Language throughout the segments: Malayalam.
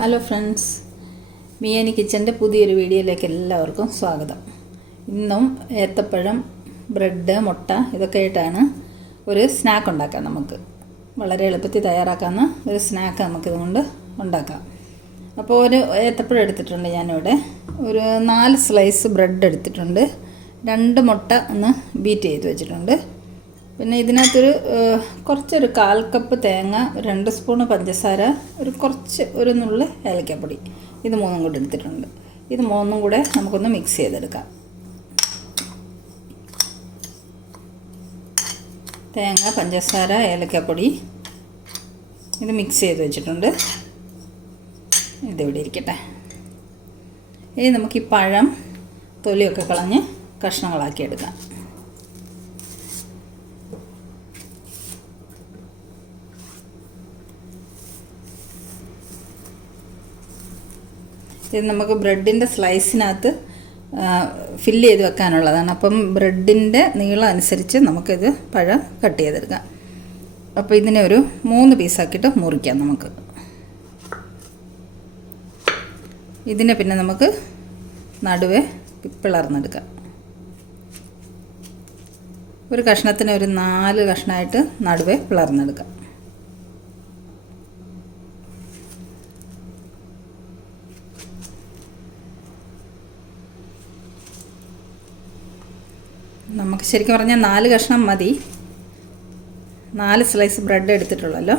ഹലോ ഫ്രണ്ട്സ് മിയാനി കിച്ചന്റെ പുതിയൊരു വീഡിയോയിലേക്ക് എല്ലാവർക്കും സ്വാഗതം. ഇന്നും ഏത്തപ്പഴം ബ്രെഡ് മുട്ട ഇതൊക്കെ ആയിട്ടാണ് ഒരു സ്നാക്ക് ഉണ്ടാക്കാം നമുക്ക്. വളരെ എളുപ്പത്തിൽ തയ്യാറാക്കാവുന്ന ഒരു സ്നാക്ക് നമുക്കിതുകൊണ്ട് ഉണ്ടാക്കാം. അപ്പോൾ ഒരു ഏത്തപ്പഴം എടുത്തിട്ടുണ്ട് ഞാനിവിടെ. ഒരു നാല് സ്ലൈസ് ബ്രെഡ് എടുത്തിട്ടുണ്ട്. രണ്ട് മുട്ട ഒന്ന് ബീറ്റ് ചെയ്ത് വെച്ചിട്ടുണ്ട്. പിന്നെ ഇതിനകത്തൊരു കുറച്ചൊരു കാൽ കപ്പ് തേങ്ങ രണ്ട് സ്പൂണ് പഞ്ചസാര ഒരു കുറച്ച് ഒരു നുള്ള് ഏലക്കപ്പൊടി. ഇത് മൂന്നും കൂടി എടുത്തിട്ടുണ്ട്. ഇത് മൂന്നും കൂടെ നമുക്കൊന്ന് മിക്സ് ചെയ്തെടുക്കാം. തേങ്ങ പഞ്ചസാര ഏലക്കപ്പൊടി ഇത് മിക്സ് ചെയ്ത് വെച്ചിട്ടുണ്ട്. ഇതിവിടെ ഇരിക്കട്ടെ. ഇനി നമുക്ക് ഈ പഴം തൊലിയൊക്കെ കളഞ്ഞ് കഷ്ണങ്ങളാക്കി എടുക്കാം ഇത് നമുക്ക് ബ്രെഡിന്റെ സ്ലൈസിനകത്ത് ഫില്ല് ചെയ്ത് വെക്കാനുള്ളതാണ്. അപ്പം ബ്രെഡിന്റെ നീളം അനുസരിച്ച് നമുക്കിത് പഴം കട്ട് ചെയ്തെടുക്കാം. അപ്പോൾ ഇതിനെ ഒരു മൂന്ന് പീസാക്കിയിട്ട് മുറിക്കാം നമുക്ക്. ഇതിനെ പിന്നെ നമുക്ക് നടുവേ പിളർന്നെടുക്കാം. ഒരു കഷ്ണത്തിന് ഒരു നാല് കഷ്ണമായിട്ട് നടുവേ പിളർന്നെടുക്കാം. നമുക്ക് ശരിക്കും പറഞ്ഞാൽ നാല് കഷ്ണം മതി. നാല് സ്ലൈസ് ബ്രെഡ് എടുത്തിട്ടുള്ളല്ലോ.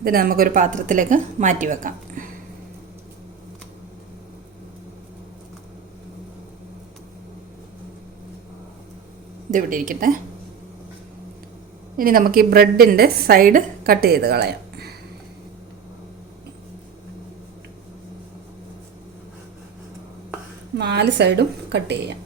ഇതിനെ നമുക്കൊരു പാത്രത്തിലേക്ക് മാറ്റി വെക്കാം. ഇതിവിടെ ഇരിക്കട്ടെ. ഇനി നമുക്ക് ഈ ബ്രെഡിന്റെ സൈഡ് കട്ട് ചെയ്ത് കളയാം. നാല് സൈഡും കട്ട് ചെയ്യാം.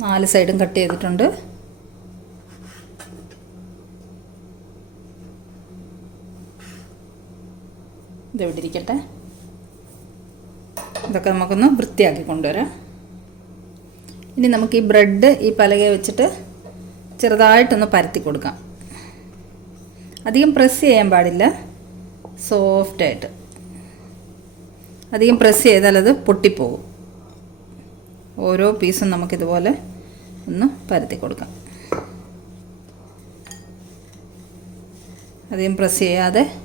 നാല് സൈഡും കട്ട് ചെയ്തിട്ടുണ്ട്. ഇതെവിടെ ഇരിക്കട്ടെ ഇതൊക്കെ നമുക്കൊന്ന് വൃത്തിയാക്കി കൊണ്ടുവരാം. ഇനി നമുക്ക് ഈ ബ്രെഡ് ഈ പലക വെച്ചിട്ട് ചെറുതായിട്ടൊന്ന് പരത്തി കൊടുക്കാം. അധികം പ്രസ് ചെയ്യാൻ പാടില്ല. സോഫ്റ്റായിട്ട് അധികം പ്രസ് ചെയ്താൽ അത് പൊട്ടിപ്പോകും. ഓരോ പീസും നമുക്കിതുപോലെ ഒന്ന് പരത്തി കൊടുക്കാം. അധികം പ്രസ് ചെയ്യാതെ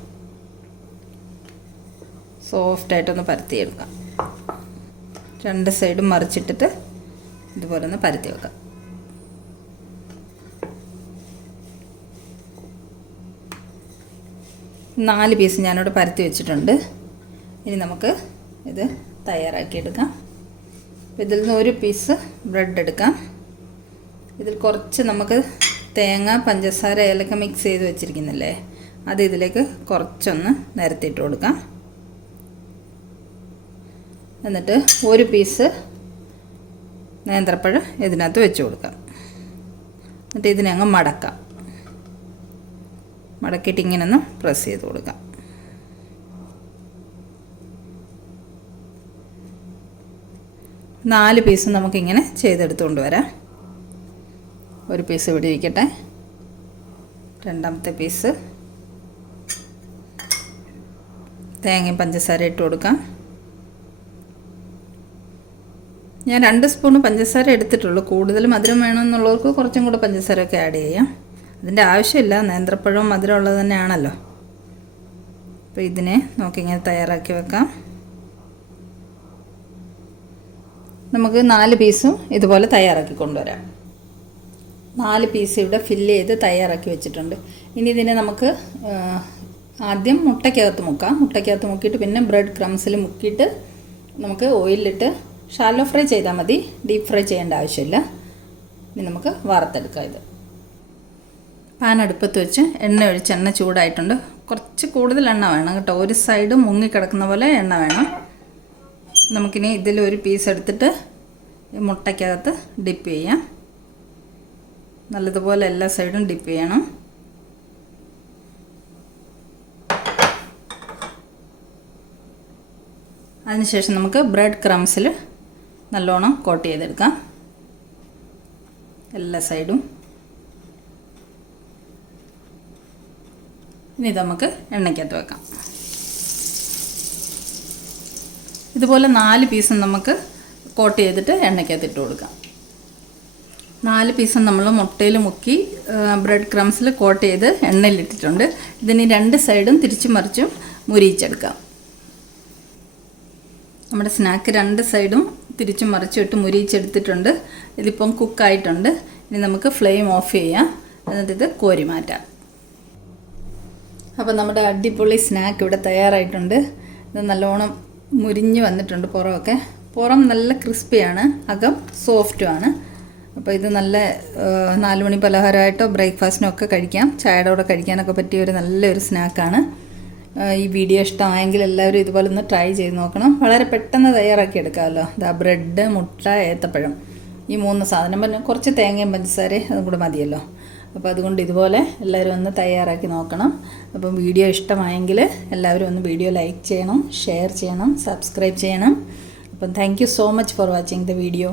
സോഫ്റ്റായിട്ടൊന്ന് പരത്തിയെടുക്കാം. രണ്ട് സൈഡും മറിച്ചിട്ടിട്ട് ഇതുപോലെ ഒന്ന് പരത്തി വെക്കാം. നാല് പീസ് ഞാനിവിടെ പരത്തി വെച്ചിട്ടുണ്ട്. ഇനി നമുക്ക് ഇത് തയ്യാറാക്കിയെടുക്കാം ഇതിൽ നിന്ന് ഒരു പീസ് ബ്രെഡ് എടുക്കാം. ഇതിൽ കുറച്ച് നമുക്ക് തേങ്ങ പഞ്ചസാര ഏലക്ക മിക്സ് ചെയ്ത് വെച്ചിരിക്കുന്നില്ലേ? അത് ഇതിലേക്ക് കുറച്ചൊന്ന് നിരത്തിയിട്ട് കൊടുക്കാം. എന്നിട്ട് ഒരു പീസ് നേന്ത്രപ്പഴം ഇതിനകത്ത് വെച്ച് കൊടുക്കാം. എന്നിട്ട് ഇതിനെ അങ്ങ് മടക്കാം. മടക്കിയിട്ട് ഇങ്ങനെ ഒന്ന് പ്രസ് ചെയ്ത് കൊടുക്കാം. നാല് പീസ് നമുക്കിങ്ങനെ ചെയ്തെടുത്തുകൊണ്ട് വരാം. ഒരു പീസ് ഇവിടെ ഇരിക്കട്ടെ. രണ്ടാമത്തെ പീസ് തേങ്ങയും പഞ്ചസാര ഇട്ട് കൊടുക്കാം. ഞാൻ രണ്ട് സ്പൂൺ പഞ്ചസാര എടുത്തിട്ടുള്ളൂ. കൂടുതൽ മധുരം വേണമെന്നുള്ളവർക്ക് കുറച്ചും കൂടെ പഞ്ചസാരയൊക്കെ ആഡ് ചെയ്യാം. അതിന്റെ ആവശ്യമില്ല. നേന്ത്രപ്പഴവും മധുരം ഉള്ളത് തന്നെയാണല്ലോ. അപ്പോൾ ഇതിനെ നോക്കി ഇങ്ങനെ തയ്യാറാക്കി വെക്കാം. നമുക്ക് നാല് പീസും ഇതുപോലെ തയ്യാറാക്കി കൊണ്ടുവരാം. നാല് പീസ് ഇവിടെ ഫില്ല് ചെയ്ത് തയ്യാറാക്കി വെച്ചിട്ടുണ്ട്. ഇനി ഇതിനെ നമുക്ക് ആദ്യം മുട്ടയ്ക്കകത്ത് മുക്കാം. മുട്ടയ്ക്കകത്ത് മുക്കിയിട്ട് പിന്നെ ബ്രെഡ് ക്രംസിൽ മുക്കിയിട്ട് നമുക്ക് ഓയിലിട്ട് ഷാലോ ഫ്രൈ ചെയ്താൽ മതി. ഡീപ്പ് ഫ്രൈ ചെയ്യേണ്ട ആവശ്യമില്ല. ഇനി നമുക്ക് വറുത്തെടുക്കാം ഇത്. പാൻ അടുപ്പത്ത് വെച്ച് എണ്ണ ഒഴിച്ച് എണ്ണ ചൂടായിട്ടുണ്ട്. കുറച്ച് കൂടുതൽ എണ്ണ വേണം കേട്ടോ. ഒരു സൈഡ് മുങ്ങിക്കിടക്കുന്ന പോലെ എണ്ണ വേണം. നമുക്കിനി ഇതിലൊരു പീസ് എടുത്തിട്ട് മുട്ടയ്ക്കകത്ത് ഡിപ്പ് ചെയ്യാം. നല്ലതുപോലെ എല്ലാ സൈഡും ഡിപ്പ് ചെയ്യണം. അതിനുശേഷം നമുക്ക് ബ്രെഡ് ക്രംസിൽ നല്ലോണം കോട്ട് ചെയ്തെടുക്കാം. എല്ലാ സൈഡും. ഇനി ഇത് നമുക്ക് എണ്ണയ്ക്കകത്ത് വെക്കാം. ഇതുപോലെ നാല് പീസും നമുക്ക് കോട്ട് ചെയ്തിട്ട് എണ്ണയ്ക്കകത്ത് ഇട്ട് കൊടുക്കാം. നാല് പീസും നമ്മൾ മുട്ടയിൽ മുക്കി ബ്രെഡ് ക്രംസിൽ കോട്ട് ചെയ്ത് എണ്ണയിലിട്ടിട്ടുണ്ട്. ഇതിന് രണ്ട് സൈഡും തിരിച്ചു മറിച്ചും മുരിയിച്ചെടുക്കാം. നമ്മുടെ സ്നാക്ക് രണ്ട് സൈഡും തിരിച്ചും മറിച്ചും ഇട്ട് മുരിയിച്ചെടുത്തിട്ടുണ്ട്. ഇതിപ്പം കുക്കായിട്ടുണ്ട്. ഇനി നമുക്ക് ഫ്ലെയിം ഓഫ് ചെയ്യാം. എന്നിട്ട് ഇത് കോരി മാറ്റാം. അപ്പോൾ നമ്മുടെ അടിപൊളി സ്നാക്ക് ഇവിടെ തയ്യാറായിട്ടുണ്ട്. ഇത് നല്ലോണം മുരിഞ്ഞ് വന്നിട്ടുണ്ട് പുറമൊക്കെ. പുറം നല്ല ക്രിസ്പിയാണ്. അകം സോഫ്റ്റുമാണ്. അപ്പോൾ ഇത് നല്ല നാലുമണി പലഹാരമായിട്ടോ ബ്രേക്ക്ഫാസ്റ്റിനോ ഒക്കെ കഴിക്കാം. ചായയുടെ കൂടെ കഴിക്കാനൊക്കെ പറ്റിയ ഒരു നല്ലൊരു സ്നാക്കാണ്. ഈ വീഡിയോ ഇഷ്ടമായെങ്കിൽ എല്ലാവരും ഇതുപോലെ ഒന്ന് ട്രൈ ചെയ്ത് നോക്കണം. വളരെ പെട്ടെന്ന് തയ്യാറാക്കി എടുക്കാമല്ലോ. ഇതാ ബ്രെഡ് മുട്ട ഏത്തപ്പഴം. ഈ മൂന്ന് സാധനം. പിന്നെ കുറച്ച് തേങ്ങയും പഞ്ചസാരയും അതും കൂടെ മതിയല്ലോ. അപ്പോൾ അതുകൊണ്ട് ഇതുപോലെ എല്ലാവരും ഒന്ന് തയ്യാറാക്കി നോക്കണം. അപ്പം വീഡിയോ ഇഷ്ടമായെങ്കിൽ എല്ലാവരും ഒന്ന് വീഡിയോ ലൈക്ക് ചെയ്യണം ഷെയർ ചെയ്യണം സബ്സ്ക്രൈബ് ചെയ്യണം. അപ്പം thank so much for watching the video